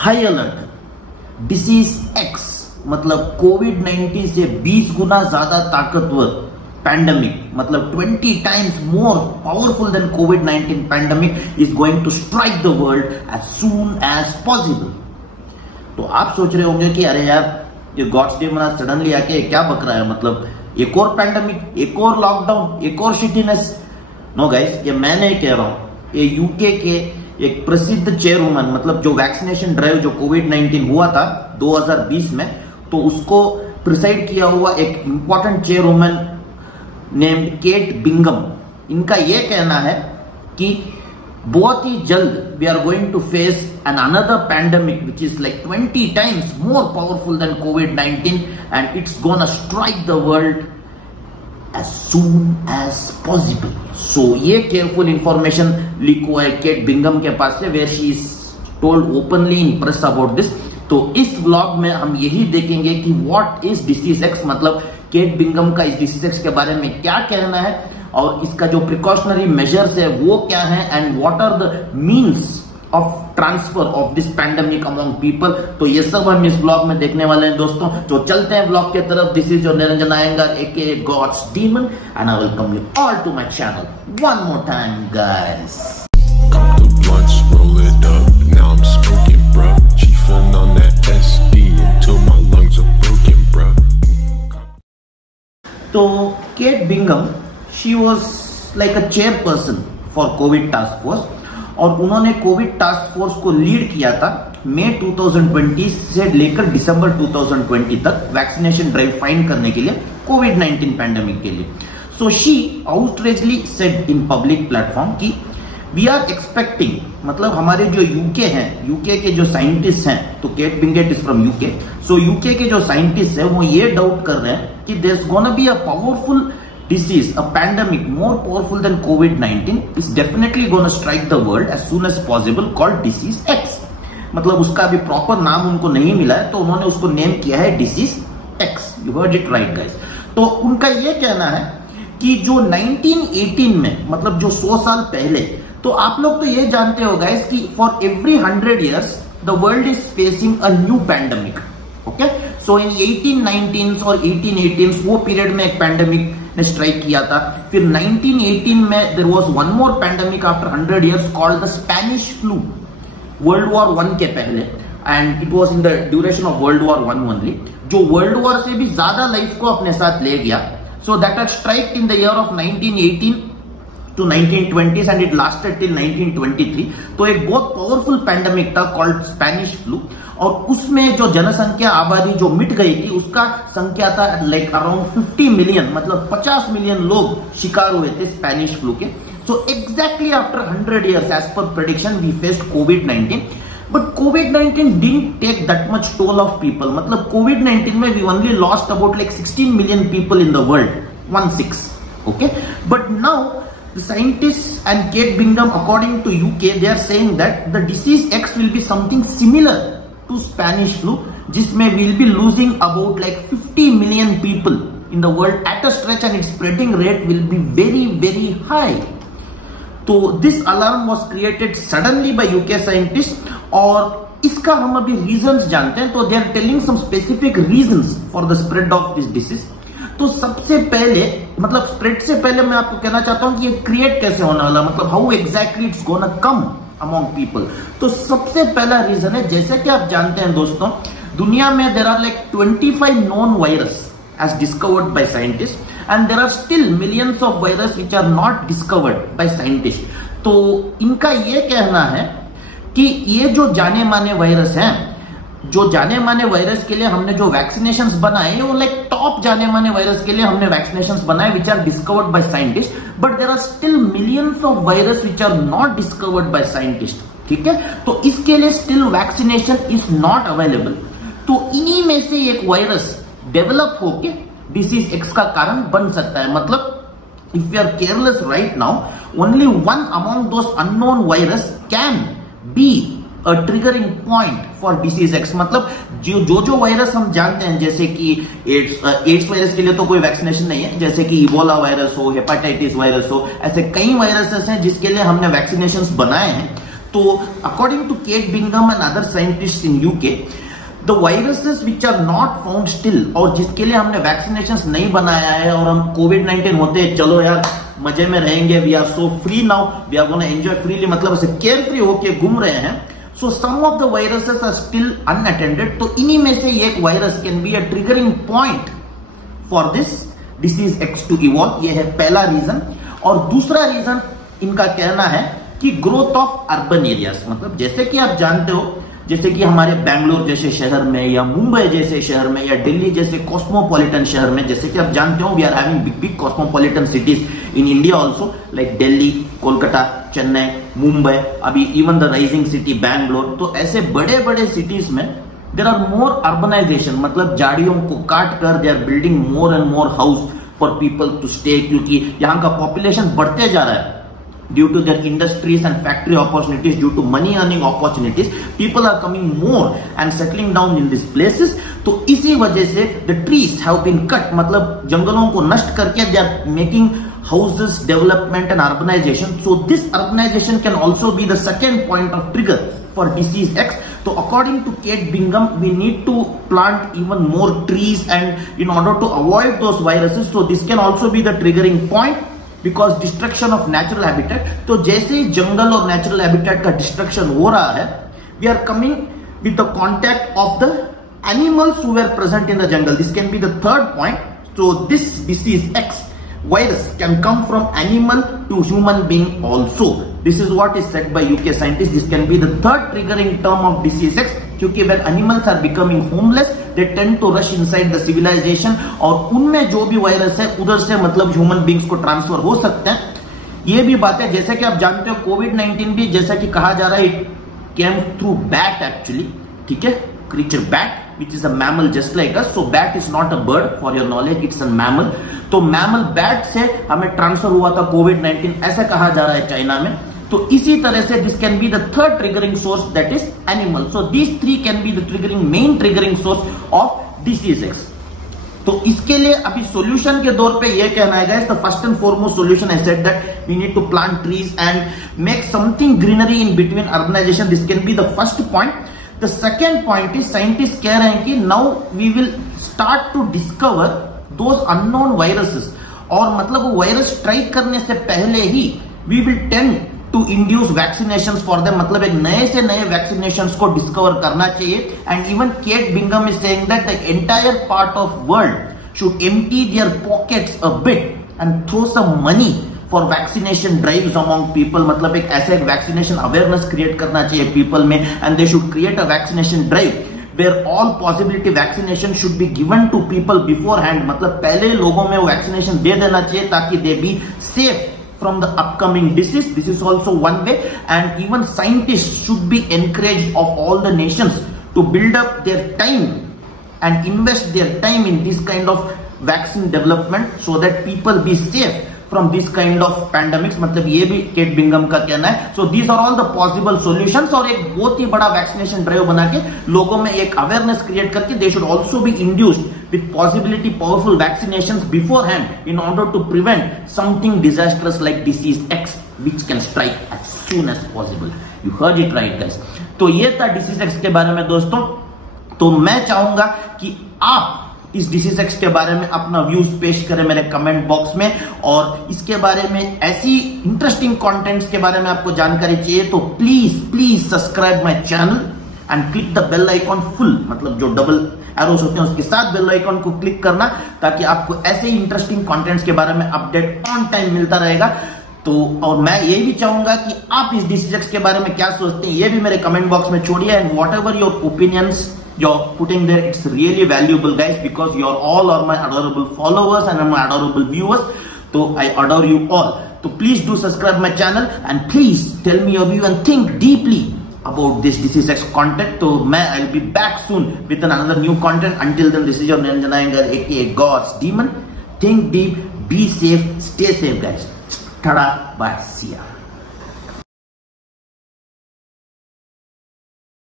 High alert disease x मतलब कोविड-19 से 20 गुना ज्यादा ताकतवर पैंडेमिक मतलब 20 times more powerful than COVID-19 pandemic is going to strike the world as soon as possible। तो आप सोच रहे होंगे कि अरे यार ये गॉड्स डे मना सडनली आके क्या बक रहा है, मतलब एक और पैंडेमिक, एक और लॉकडाउन, एक और शिटीनेस। नो गाइस, ये मैं नहीं कह रहा हूं, ये यूके के एक प्रसिद्ध चेयरवुमन मतलब जो वैक्सीनेशन ड्राइव जो कोविड-19 हुआ था 2020 में, तो उसको प्रिसाइड किया हुआ एक important chairwoman named Kate Bingham, इनका यह कहना है कि बहुत ही जल्द we are going to face an another pandemic which is like 20 times more powerful than कोविड-19 and it's gonna strike the world as soon as possible. So ये केयरफुल इंफॉर्मेशन लीक हुआ है केट बिंगम के पास से, where she is told openly in press about this. तो इस vlog में हम यही देखेंगे कि व्हाट इज डिसीज एक्स, मतलब केट बिंगम का इस डिसीज एक्स के बारे में क्या कहना है और इसका जो प्रिकॉशनरी मेजर्स है वो क्या है and what are the means of transfer of this pandemic among people. तो ये सब हम इस ब्लॉग में देखने वाले हैं दोस्तों। तो चलते हैं ब्लॉग के तरफ। This is your Niranjan Iyengar aka God's demon and I welcome you all to my channel one more time guys. तो Kate Bingham she was like a chairperson for covid task force और उन्होंने कोविड टास्क फोर्स को lead किया था मई 2020 से लेकर दिसंबर 2020 तक vaccination drive find करने के लिए कोविड-19 पैंडेमिक के लिए। So she outrageously said in public platform कि वी आर एक्सपेक्टिंग, मतलब हमारे जो यूके हैं, यूके के जो साइंटिस्ट हैं, तो Kate Bingham is from UK, so UK के जो साइंटिस्ट हैं वो ये डाउट कर रहे हैं कि there is gonna be a powerful disease, a pandemic more powerful than COVID-19 is definitely going to strike the world as soon as possible called disease X। मतलब उसका अभी प्रॉपर नाम उनको नहीं मिला है तो उन्होंने उसको नेम किया है disease X। You heard it right guys। तो उनका ये कहना है कि जो 1918 में मतलब जो 100 साल पहले, तो आप लोग तो ये जानते हो गाइस कि for every 100 years the world is facing a new pandemic। Okay, so in 1819 और 1818 वो पीरियड में एक पैंडेमिक ने स्ट्राइक किया था। फिर 1918 में there was one more pandemic after 100 years called the Spanish flu, world war 1 के पहले, and it was in the duration of world war 1 only, जो वर्ल्ड वॉर से भी ज्यादा लाइफ को अपने साथ ले गया। So that had strike in the year of 1918 to 1920s and it lasted till 1923। तो एक बहुत पावरफुल पैंडेमिक था कॉल्ड स्पेनिश फ्लू और उसमें जो जनसंख्या आबादी जो मिट गई थी उसका संख्या था लाइक अराउंड 50 मिलियन, मतलब 50 मिलियन लोग शिकार हुए थे स्पेनिश फ्लू के। So exactly after 100 years as per prediction we faced covid, but covid didn't take that much toll of people. मतलब कोविड-19 में we only lost about like 16 million people in the world, 16, okay, but now the scientists and Kate Bingham, according to UK, they are saying that the disease X will be something similar to Spanish flu, जिसमें we'll be losing about like 50 million people in the world at a stretch and its spreading rate will be very very high। तो this alarm was created suddenly by UK scientists और इसका हम अभी reasons जानते हैं। तो they are telling some specific reasons for the spread of this disease। तो सबसे पहले, मतलब स्प्रेड से पहले मैं आपको कहना चाहता हूं कि ये क्रिएट कैसे होने वाला, मतलब how exactly it's gonna come among people. तो सबसे पहला रीजन है, जैसे कि आप जानते हैं दोस्तों, दुनिया में there are like 25 known virus as discovered by scientist and there are still millions of virus which are not discovered by scientist. तो इनका ये कहना है कि ये जो जाने माने वायरस हैं, जो जाने माने वायरस के लिए हमने जो वैक्सीनेशंस बनाए वो लाइक टॉप जाने माने वायरस के लिए हमने वैक्सीनेशंस बनाए which are discovered by scientist, but there are still millions of virus which are not discovered by scientist. ठीक है, तो इसके लिए still vaccination is not available. तो इन्हीं में से एक वायरस डेवलप होके डिसीज एक्स का कारण बन सकता है। मतलब if you are careless right now, only one among those unknown virus can be a triggering point for disease x. मतलब जो वायरस हम जानते हैं, जैसे कि एड्स वायरस के लिए तो कोई वैक्सीनेशन नहीं है, जैसे कि इबोला वायरस हो, हेपेटाइटिस वायरस हो, ऐसे कई वायरसेस हैं जिसके लिए हमने वैक्सीनेशंस बनाए हैं। तो according to Kate Bingham and other scientist in UK, the viruses which are not found still, और जिसके लिए हमने वैक्सीनेशंस नहीं बनाया है और हम कोविड-19 होते हैं चलो यार मजे में रहेंगे, we are so free now, we are gonna enjoy freely, मतलब ऐसे केयर फ्री होके घूम रहे हैं. So some of the viruses are still unattended. तो इन्हीं में से एक virus can be a triggering point for this disease X to evolve. ये है पहला रीजन. और दूसरा रीजन इनका कहना है कि ग्रोथ ऑफ अर्बन एरियाज, मतलब जैसे कि आप जानते हो, जैसे कि हमारे बेंगलोर जैसे शहर में या मुंबई जैसे शहर में या दिल्ली जैसे कॉस्मोपॉलिटन शहर में, जैसे कि आप जानते हो we are having big big cosmopolitan cities in India also, like Delhi, Kolkata, Chennai, Mumbai, अभी even the rising city Bangalore. तो ऐसे बड़े बड़े सिटीज में देर आर मोर अर्बनाइजेशन, मतलब झाड़ियों को काट कर they are building more and more house for people to stay, क्योंकि यहाँ का पॉपुलेशन बढ़ते जा रहा है. Due to their industries and factory opportunities, due to money earning opportunities, people are coming more and settling down in these places. तो इसी वजह से the trees have been cut, मतलब जंगलों को नष्ट करके they are making houses, development and urbanization. So this urbanization can also be the second point of trigger for disease X. So according to Kate Bingham, we need to plant even more trees and in order to avoid those viruses. So this can also be the triggering point. Because destruction of natural habitat. तो जैसे ही जंगल और natural habitat का destruction हो रहा है, we are coming with the contact of the animals who were present in the jungle. This can be the third point. So this disease X virus can come from animal to human being also. This is what is said by UK scientists. This can be the third triggering term of disease X, क्योंकि when animals are becoming homeless, they tend to rush inside the civilization और उनमें जो भी virus है उधर से मतलब human beings को ट्रांसफर हो सकते हैं. ये भी बात है, जैसे कि आप जानते हो कोविड-19 भी जैसा कि कहा जा रहा है it came through bat actually, ठीक है, creature bat which is a mammal just like us. So bat is not a bird, for your knowledge, it's a mammal. तो mammal bat से हमें ट्रांसफर हुआ था कोविड-19, ऐसा कहा जा रहा है चाइना में. तो इसी तरह से this can be the third triggering source, that is animal. So these three can be the triggering main triggering source of disease X. तो इसके लिए अभी सॉल्यूशन के दौर पे ये कहना है guys, the first and foremost solution I said that we need to plant trees and make something greenery in between urbanisation. This can be the first point. The second point is scientist कह रहे हैं कि now we will start to discover those unknown viruses, और मतलब वो virus try करने से पहले ही we will tend to induce vaccination for them, मतलब एक नए से नए वैक्सीनेशन को डिस्कवर करना चाहिए. And even Kate Bingham is saying that the entire part of world should empty their pockets a bit and throw some money for vaccination drives among people. मतलब एक ऐसे एक वैक्सीनेशन अवेयरनेस क्रिएट करना चाहिए people में, and they should create a vaccination drive where all possibility vaccination should be given to people beforehand. मतलब पहले लोगों में वैक्सीनेशन दे देना चाहिए ताकि they be safe from the upcoming disease. This is also one way, and even scientists should be encouraged of all the nations to build up their time and invest their time in this kind of vaccine development so that people be safe from this kind of pandemics. मतलब ये भी cat Bingham का कहना है. So these are all the possible solutions, और एक बहुत ही बड़ा वैक्सीनेशन ड्राइव बना के लोगों में एक अवेयरनेस क्रिएट करके they should also be induced with possibility powerful vaccinations beforehand in order to prevent something disastrous like disease X which can strike as soon as possible. You heard it right guys. तो ये था disease X के बारे में दोस्तों. तो मैं चाहूंगा कि आप इस डिसीज एक्स के बारे में अपना व्यूज पेश करें मेरे कमेंट बॉक्स में, और इसके बारे में ऐसी इंटरेस्टिंग कंटेंट्स के बारे में आपको जानकारी चाहिए तो please subscribe my channel and click the bell icon full, मतलब जो डबल एरोस होते हैं उसके साथ बेल आइकॉन को क्लिक करना, ताकि आपको ऐसे ही इंटरेस्टिंग कंटेंट्स के बारे में अपडेट ऑन टाइम मिलता रहेगा. तो और मैं ये भी चाहूंगा कि आप इस डिसीज एक्स के बारे में क्या सोचते हैं ये भी मेरे कमेंट बॉक्स में छोड़िए, and what ever your opinions you're putting there, it's really valuable guys, because you're all are my adorable followers and my adorable viewers. So I adore you all. So please do subscribe my channel and please tell me your view and think deeply about this disease X content. So I'll be back soon with another new content. Until then, this is your Niranjan Iyengar aka God's Demon. Think deep, be safe, stay safe guys. Tada, bye, see ya.